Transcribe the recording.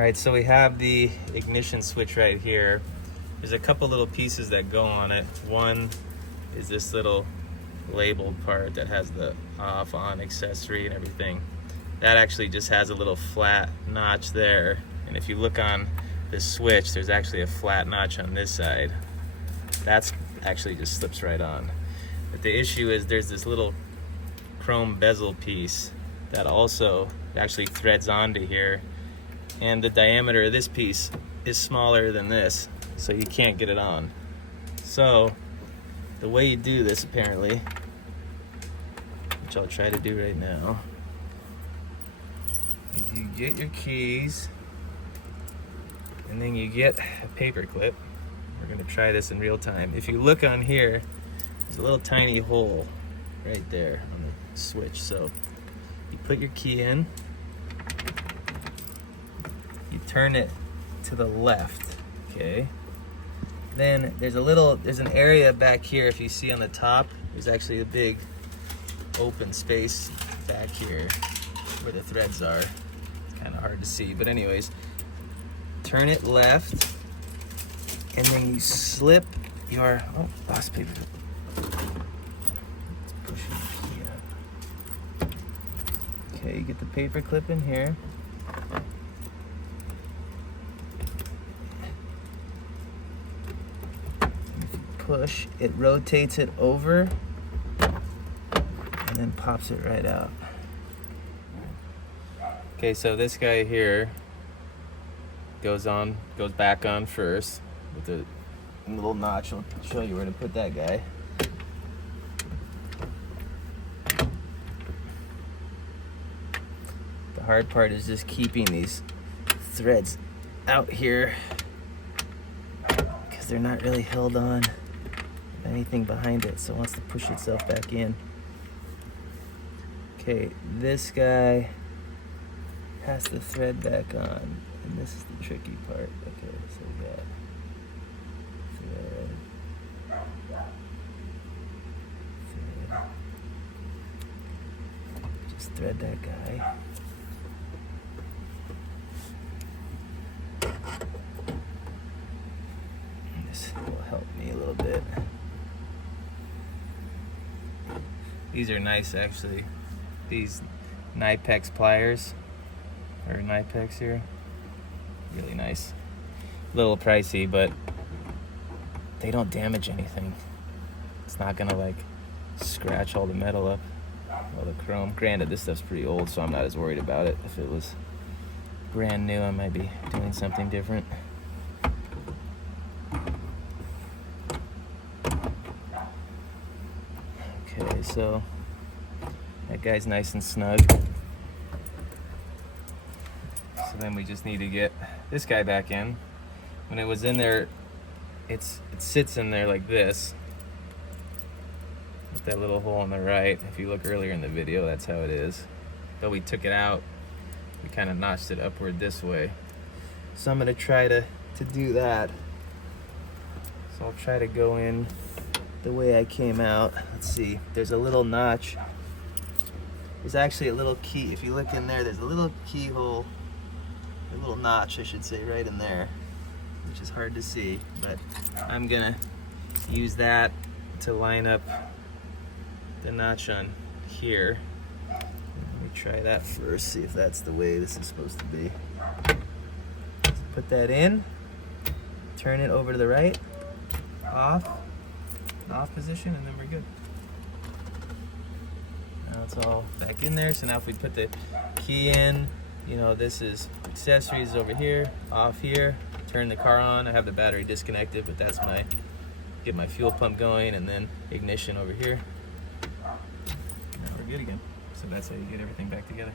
right, so we have the ignition switch right here. There's a couple little pieces that go on it. One is this little labeled part that has the off, on accessory and everything. That actually just has a little flat notch there. And if you look on this switch, there's actually a flat notch on this side. That's actually just slips right on. But the issue is there's this little chrome bezel piece that also actually threads onto here. And the diameter of this piece is smaller than this, so you can't get it on. So the way you do this, apparently, which I'll try to do right now, is you get your keys and then you get a paper clip. We're gonna try this in real time. If you look on here, there's a little tiny hole right there on the switch. So you put your key in, you turn it to the left, okay? Then there's an area back here. If you see on the top, there's actually a big open space back here where the threads are. It's kind of hard to see, but anyways, turn it left, and then you slip your, oh, lost paper. Let's push the key out. Okay, you get the paper clip in here. Push, it rotates it over and then pops it right out. Okay, so this guy here goes back on first with the little notch. I'll show you where to put that guy. The hard part is just keeping these threads out here because they're not really held on anything behind it, so it wants to push itself back in. Okay, this guy has to thread back on, and this is the tricky part. Okay, so we got thread. Just thread that guy. This will help me a little bit. These are nice, actually. These Nipex pliers, or Nipex here, really nice. A little pricey, but they don't damage anything. It's not gonna like scratch all the metal up, all the chrome. Granted, this stuff's pretty old, so I'm not as worried about it. If it was brand new, I might be doing something different. Okay, so that guy's nice and snug. So then we just need to get this guy back in. When it was in there, it sits in there like this, with that little hole on the right. If you look earlier in the video, that's how it is. But we took it out, we kind of notched it upward this way. So I'm gonna try to do that. So I'll try to go in the way I came out. Let's see, there's a little notch. There's actually a little key. If you look in there, there's a little keyhole, a little notch, I should say, right in there, which is hard to see, but I'm gonna use that to line up the notch on here. Let me try that first, see if that's the way this is supposed to be. Put that in, turn it over to the right, off position, and then we're good. Now it's all back in there. So now if we put the key in, you know, this is accessories over here, off here, turn the car on. I have the battery disconnected, but that's get my fuel pump going, and then ignition over here. Now we're good again. So that's how you get everything back together.